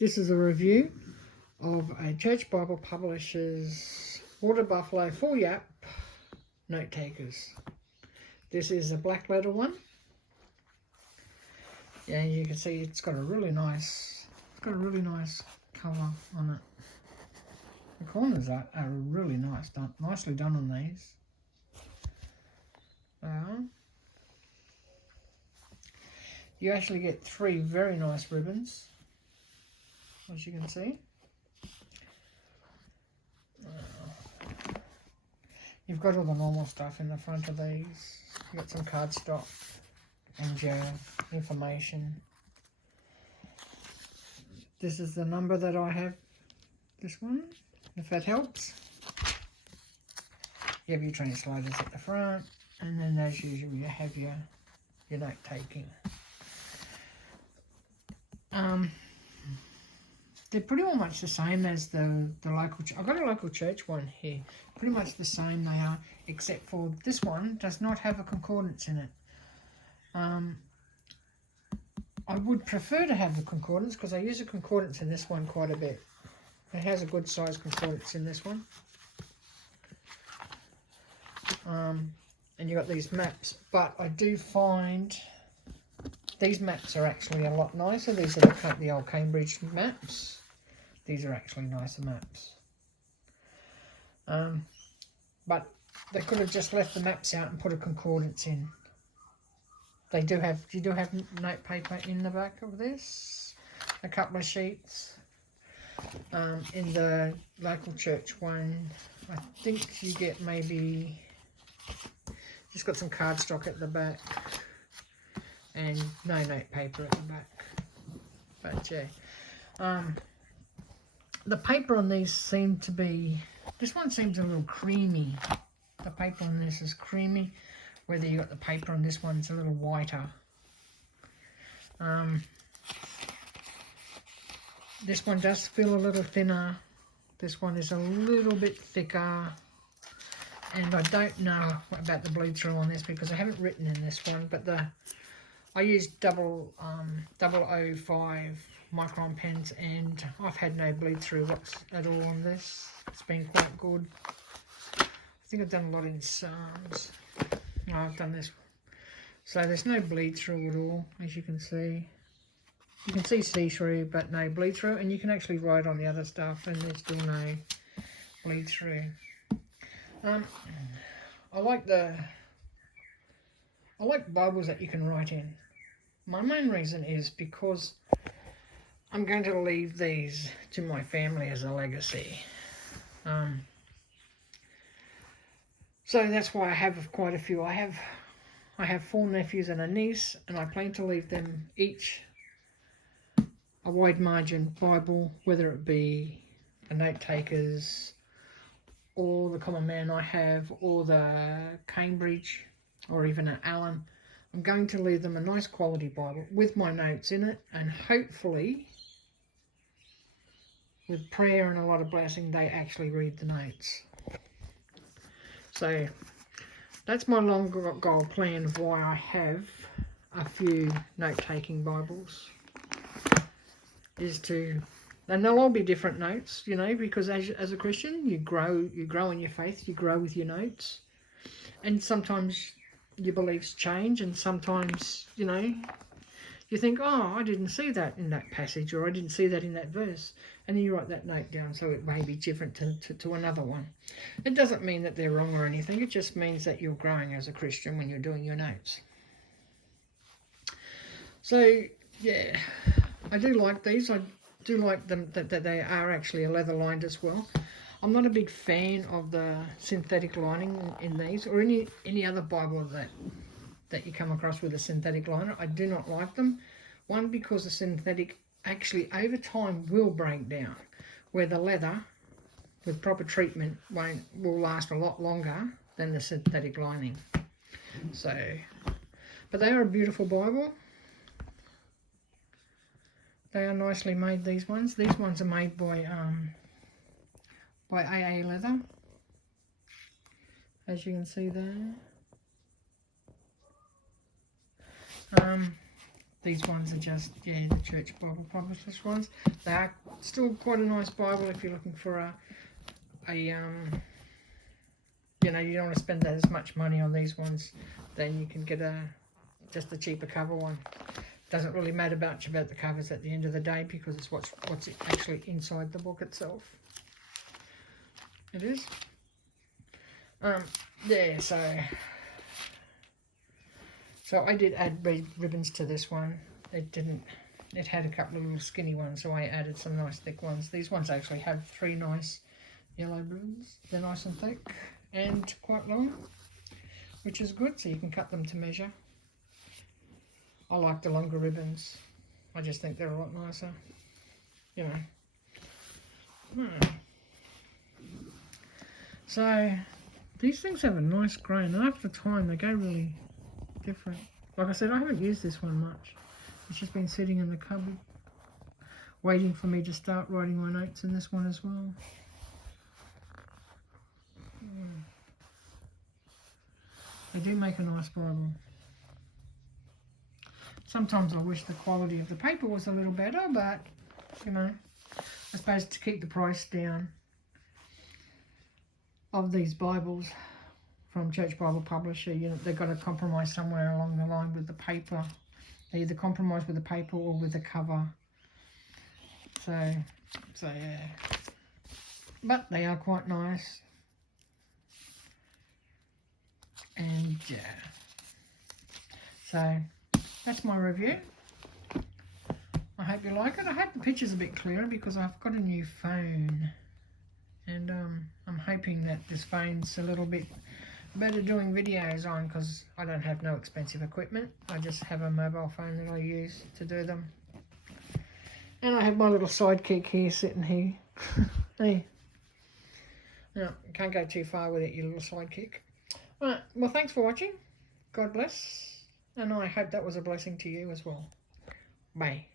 This is a review of a Church Bible Publishers Water Buffalo Full Yap Notetakers. This is a black letter one. Yeah, you can see it's got a really nice colour on it. The corners are really nicely done on these. You actually get 3 very nice ribbons, as you can see. You've got all the normal stuff in the front of these. You've got some cardstock and your information. This is the number that I have, this one, if that helps. You have your translators at the front, and then as usual you have your note taking. They're pretty much the same as the local. I've got a local church one here. Pretty much the same they are, except for this one does not have a concordance in it. I would prefer to have the concordance because I use a concordance in this one quite a bit. It has a good size concordance in this one. And you got these maps, but I do find these maps are actually a lot nicer. These are the old Cambridge maps. These are actually nicer maps. But they could have just left the maps out and put a concordance in. You do have note paper in the back of this. A couple of sheets. In the local church one, I think you get maybe just got some cardstock at the back and no note paper at the back. But yeah, the paper on these seem to be, this one seems a little creamy. The paper on this is creamy, whether you got the paper on this one's a little whiter. This one does feel a little thinner. This one is a little bit thicker. And I don't know about the bleed through on this because I haven't written in this one, but I used 005 micron pens and I've had no bleed through at all on this. It's been quite good. I think I've done a lot in Psalms. No, I've done this one. So there's no bleed through at all, as you can see. You can see through, but no bleed through, and you can actually write on the other stuff and there's still no bleed through. I like Bibles that you can write in. My main reason is because I'm going to leave these to my family as a legacy. So that's why I have quite a few. I have 4 nephews and a niece, and I plan to leave them each a wide margin Bible, whether it be the Notetakers or the Common Man I have, or the Cambridge, or even an Allen. I'm going to leave them a nice quality Bible with my notes in it, and hopefully, with prayer and a lot of blessing, they actually read the notes. So that's my long goal plan of why I have a few note-taking Bibles. And they'll all be different notes, you know, because as a Christian, you grow in your faith, you grow with your notes, and sometimes your beliefs change, and sometimes, you know, you think, oh, I didn't see that in that passage, or I didn't see that in that verse, and then you write that note down so it may be different to another one. It doesn't mean that they're wrong or anything, it just means that you're growing as a Christian when you're doing your notes. So, yeah, I do like these. I do like them that they are actually a leather lined as well. I'm not a big fan of the synthetic lining in these, or any other Bible that you come across with a synthetic liner. I do not like them. One, because the synthetic actually over time will break down, where the leather with proper treatment will last a lot longer than the synthetic lining. So, but they are a beautiful Bible. They are nicely made, these ones. These ones are made by AA Leather, as you can see there. These ones are just, yeah, the Church Bible Publishers ones. They are still quite a nice Bible if you're looking for you know, you don't want to spend as much money on these ones. Then you can get just a cheaper cover one. Doesn't really matter much about the covers at the end of the day because it's what's actually inside the book itself. It is. Yeah, so I did add ribbons to this one. It had a couple of little skinny ones, so I added some nice thick ones. These ones actually have 3 nice yellow ribbons. They're nice and thick and quite long, which is good, so you can cut them to measure. I like the longer ribbons. I just think they're a lot nicer, you know. So these things have a nice grain, and after time they go really different. Like I said, I haven't used this one much. It's just been sitting in the cupboard waiting for me to start writing my notes in this one as well. They do make a nice Bible. Sometimes I wish the quality of the paper was a little better, but, you know, I suppose to keep the price down of these Bibles from Church Bible Publisher, you know, they've got to compromise somewhere along the line with the paper. They either compromise with the paper or with the cover. So yeah. But they are quite nice. And yeah. So that's my review. I hope you like it. I hope the picture's a bit clearer because I've got a new phone. And I'm hoping that this phone's a little bit better doing videos on because I don't have no expensive equipment. I just have a mobile phone that I use to do them. And I have my little sidekick here sitting here. Hey. No, can't go too far with it, you little sidekick. Right, well, thanks for watching. God bless. And I hope that was a blessing to you as well. Bye.